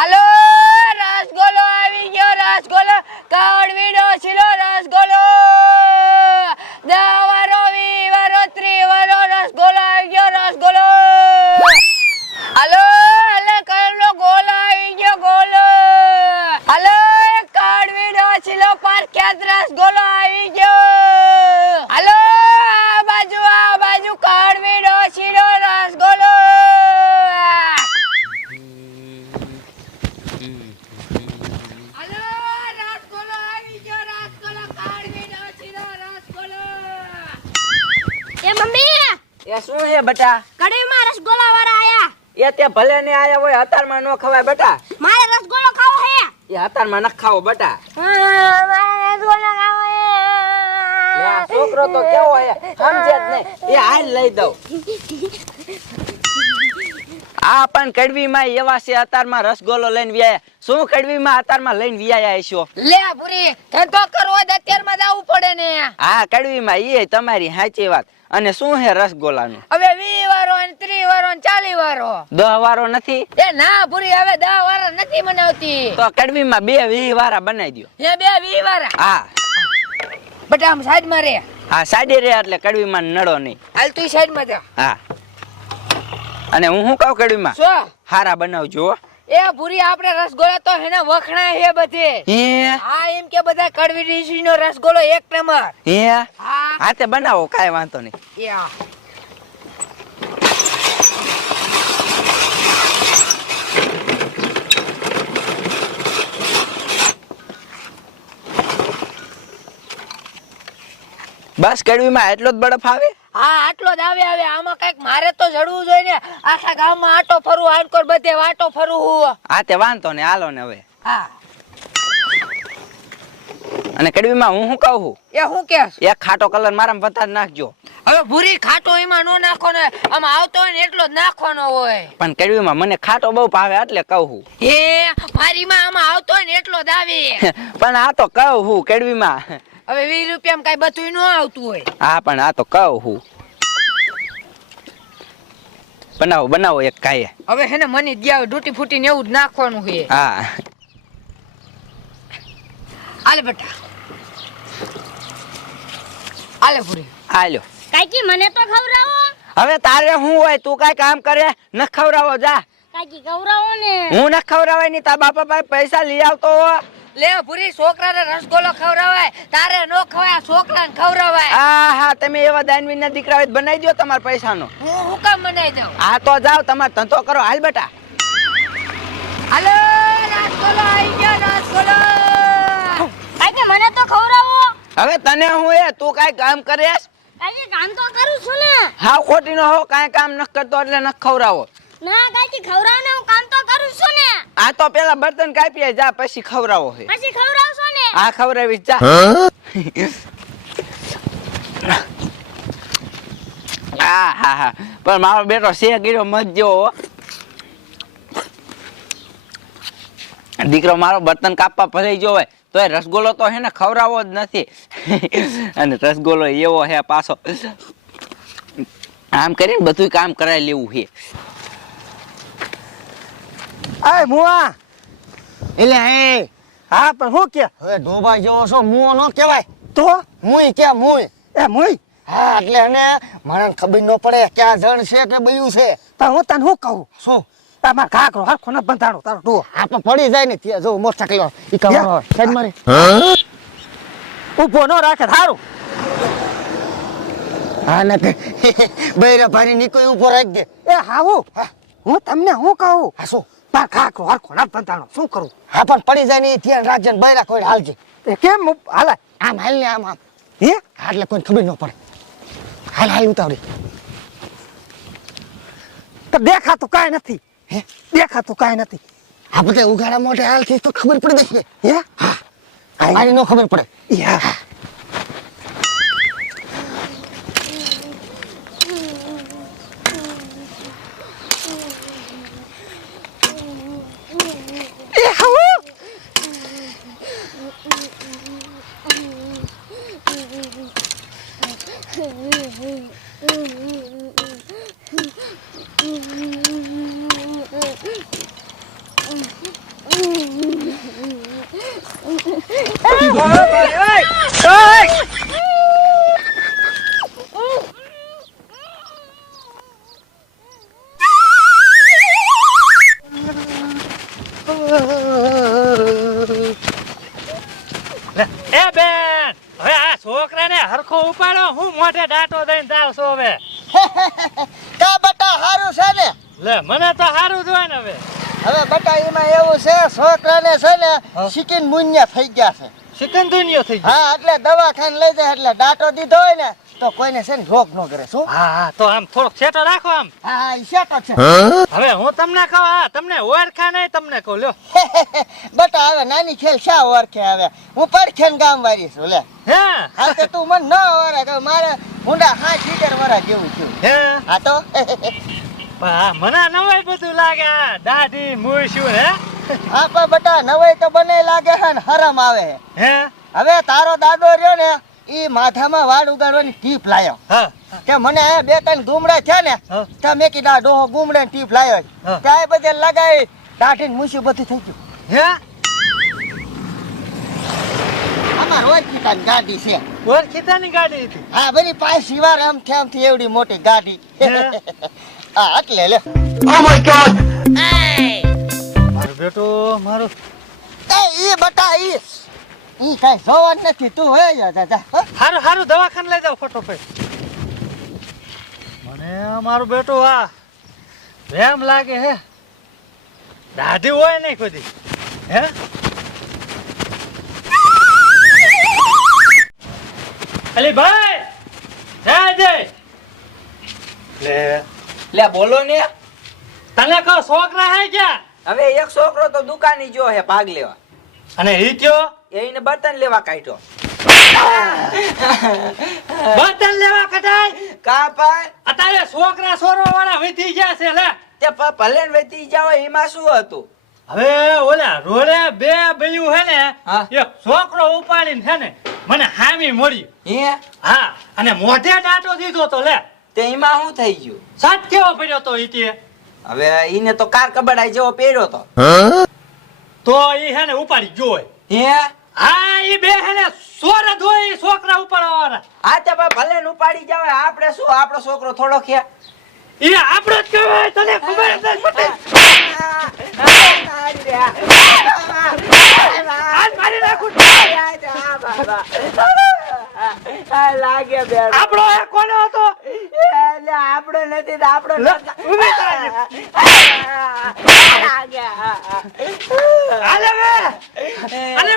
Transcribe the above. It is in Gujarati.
હાલો રસગોલો આવી ગયો રસગોલો કડવીનો છીલો રસગોલો દવારો વીવારો ત્રીવારો રસગોલો આવી ગયો રસગોલો હાલો એટલે કડનો ગોલો આવી ગયો ગોલો હાલો કડવીનો છીલો પ્રખ્યાત રસગોલો આવી ગયો હાલો આ બાજુ આ બાજુ કડવીનો છીલો રસગોલો હાલો રસગોલો આવી ગયો રસગોલો કડવીનો છીલો રસગોલો એ મમ્મી એ શું છે બટા? કઢીમાં રસગોલા વાળા આયા. એ તે ભલે ને આયા હોય હતારમાં નો ખવાય બટા. મારે રસગોલો ખાવો હે. એ હતારમાં ન ખાવો બટા. મારે રસગોલો ખાવો લે, છોકરો તો કેવો હે સમજે જ નહીં. એ હાલ લઈ દઉં. આ પણ કડવીમાં એવા છે અતારમાં રસગોલો લઈને વ્યાયા. શું કડવીમાં અતારમાં લઈને વ્યાયા હશો લે ભૂરી ધંધો કરવો હોય અત્યારમાં જવું પડે ને. હા કડવીમાં એ તમારી સાચી વાત. અને શું હે રસગોલાનું? હવે વી વારો ને ત્રી વારો ને ચાલી વારો. દહ વારો નથી? એ ના ભૂરી હવે દહ વારો નથી મનાવતી. તો કડવીમાં બે વી વારા બનાવી દો એ બે વી વારા. હા. બટા આમ સાઈડમાં રે. હા સાડી રે એટલે કડવી માં નડો નહીં. હાલ તું સાઈડમાં જા. હા. અને હું શું કહું કડવીમાં શું? હારા બનાવજો. એ ભૂરી આપણે રસગોલા તો હેને વખણાય હે બધે. હે? હા એમ કે બધા કડવી ડીશી નો રસગોલો એક નંબર. હે? હા. હા તે બનાવો કાંઈ વાંધો નહીં. બસ કડવીમાં એટલો જ બરફ આવે? હા આટલો જ આવે આવે. આમાં કંઈક મારે તો જડવું જોઈએ ને. આખા ગામમાં આટો ફરવું આનકોર બધે વાટો ફરવું હું. હા તે વાંધો ને હાલો ને હવે. હા. અને કડવીમાં હું શું કહું છું? એ હું કે? એક ખાટો કલર મારામાં વધારે નાખજો. હવે ભૂરી ખાટો એમાં નો નાખો ને. આમાં આવતો હોય ને એટલો જ નાખવાનો હોય. પણ કડવીમાં મને ખાટો બહુ ભાવે એટલે કહું છું. હે મારીમાં આમાં આવતો હોય ને એટલો જ આવે. પણ આ તો કહું હું કડવીમાં. હવે વીસ રૂપિયામાં કઈ બધું ન આવતું હોય. હા પણ આ તો કહું હું. બનાવો બનાવો એક કાંઈ હવે હે ને મને ગયા ડૂટી ફૂટી એવું જ નાખવાનું છે હા. આલે બેટા. આલે પૂરી આલ્યો કાકી મને તો ખવડાવો. હવે તારે શું હોય? તું કાંઈ કામ કરે? ન ખવડાવો જા. કાકી ખવડાવો ને. હું ન ખવડાવાયની તા બાપા પાસે પૈસા લઈ આવતો હો. લે ભૂરી છોકરાને રસગોલો ખવડાવાય. તારે નો ખવાય છોકરાને ખવડાવાય. આ હા તમે એવા દાનવીના દીકરા હોય બનાવી દો તમારા પૈસાનો. હું હું કામ બનાવી દઉં? હા તો જાઓ તમાર ધંધો કરો. હાલ બેટા. હાલો રસગોલો આવી ગયો રસગોલો. કાકી મને તો ખવડાવો. હવે તને હું એ તું કાઈ કામ કરેશ? કાઈ કામ તો કરું છું ને. હા ખોટી નો હો કાઈ કામ ન કરતો એટલે ન ખવડાવો. ના કાકી ખવડાવો ને હું કામ તો ને? આ તો પેલા બર્તન કાપીએ જા પછી ખવડાવો હે. પછી ખવડાવશો ને? આ ખવડાવીશ જા. હા? હા હા પણ મારો બેટો શે ગીરો મત દીકરો મારો બર્તન કાપવા ભરાઈ જો હોય એ રસગોલો તો હે ને ખવડાવો જ નથી. અને રસગોલો એવો હે પાછો. આમ કરીને બધું કામ કરાવી લેવું છે આય મુઆ એટલે એ. હા પણ હું કે? હવે ઢોબા જેવો છો મુઓ નો કહેવાય. તો? મુય કે મુય એ મુય હા એટલે એને મને ખબર ન પડે ક્યાં જણ છે કે બયું છે. પણ હું તને શું કહું? શું? તમાર કાકરો હરખો ન બંધાણો તારો ડો તો પડી જાય ને ત્યાં. જો મોટરસાઇકલ ઈ કવર સાઈડ મારી. ઊભો ન રાખે થારું હા ને બૈરા ભારી નીકળી ઊભો રાખી દે એ હાવું. હું તમને શું કહું? હા શું? તાર ઘાઘરો હરખો ન બંધાણો શું કરું? હા પણ પડી જાય ને ધ્યાન રાખજે ને બૈરા કોઈ હાલજે. એ કેમ હાલે. આમ હાલ ને આમ આમ. હે? હા એટલે કોઈ ખબર ન પડે. હાલ હાલ ઉતાવળી. તો દેખાતું કાંઈ નથી. હે? દેખાતું કાંઈ નથી. આ બધા ઉઘાડા મોઢે હાલથી તો ખબર પડી જશે. હે? હા. મારી નો ખબર પડે. યા આ છોકરાને હરખો ઉપાડો હું મોઢે ડાટો દઈને જાવ છો હવે. કા બટા હારું છે ને? લે મને તો સારું જોય ને હવે. હવે બટા એમાં એવું છે છોકરાને છે ને સિકિન મુન્યા થઈ ગયા છે. ચિકન દુનિયો થઈ ગયો. હા એટલે દવાખાને લઈ જાય એટલે ડાટો દીધો હોય ને તો કોઈને છે ને રોગ ન કરે શું? હા હા તો આમ થોડોક છેટો રાખો આમ. હા હા ઈ છેટો છે. હવે હું તમને કહું હા તમને ઓળખા નહીં તમને કહું લ્યો. બટા હવે નાની ખેલ શા ઓળખે હવે? હું પડખેન ગામ વાળી છું લે. હે? હા તો તું મને ન ઓળખે કે મારે ઊંડા હા ઈટર વરા જેવું છું હે? હા તો? મને નવાય બધું લાગે દાદી દાઢી મૂછું હે? હા પણ બટા નવાઈ તો બને લાગે હે ને હરમ આવે હે? હવે તારો દાદો રહ્યો ને ઈ માથામાં વાળ ઉગાડવાની ટીપ લાયો. કે મને બે ત્રણ ગુમડા છે ને ત્યાં મેં કીધા ડોહો ગુમડે ટીપ લાયો. ત્યાં બધે લગાવી દાઢી બધું થઈ ગયું. હે? અમાર ઓળખીતાની ગાડી છે. ઓળખીતાની ગાડી હતી? હા બની પાય સિવાર આમ થી આમ થી એવડી મોટી ગાડી. હે? એટલે લે. મારું બેટું મારું. એ ઈ બટા ઈ. ઈ કાંઈ જોવા જ નથી તું હે જા જા હારું હારું દવાખાને લઈ જાવ ફટોફટ મને મારું બેટું આ એમ લાગે હે. દાઢી હોય નહીં કોઈ હે? અલી ભાઈ જય જય. લે. લે બોલો ને. તને કહો છોકરા હે ક્યાં? હવે એક છોકરો તો દુકાની જો હે ભાગ લેવા. અને ઈ કયો? એને બર્તન લેવા કાઢ્યો. બર્તન લેવા કઢાય? કા પર અત્યારે છોકરા છોરો વાળા વેતી ગયા છે લે. તે ભલે વેતી જાવ એમાં શું હતું? હવે ઓલા રોડે બે બલ્યું હે ને હા. એક છોકરો ઉપાડીને છે ને મને હામી મળી હે? હા અને મોઢે ડાટો દીધો તો લે. તે એમાં શું થઈ ગયું? સાત કેવો પડ્યો તો ઈ તે? હવે ઈને તો કાર કબડાઈ જેવો પહેર્યો તો. તો ઈ હે ને ઉપાડી ગયો હે? હા એ બે હે સોર જ હોય ઈ છોકરા ઉપાડવાવાળા આ તે ભાઈ ભલે ને ઉપાડી જાવ આપણે શું આપણો છોકરો થોડો ખે આપણો જ કહેવાય તને ખબર જ નથી. આજ મારી નાખું. લાગે બે આપણો એ કોનો હતો? એટલે આપણો નથી તો આપણો લે, ઊભી હાલે બે અને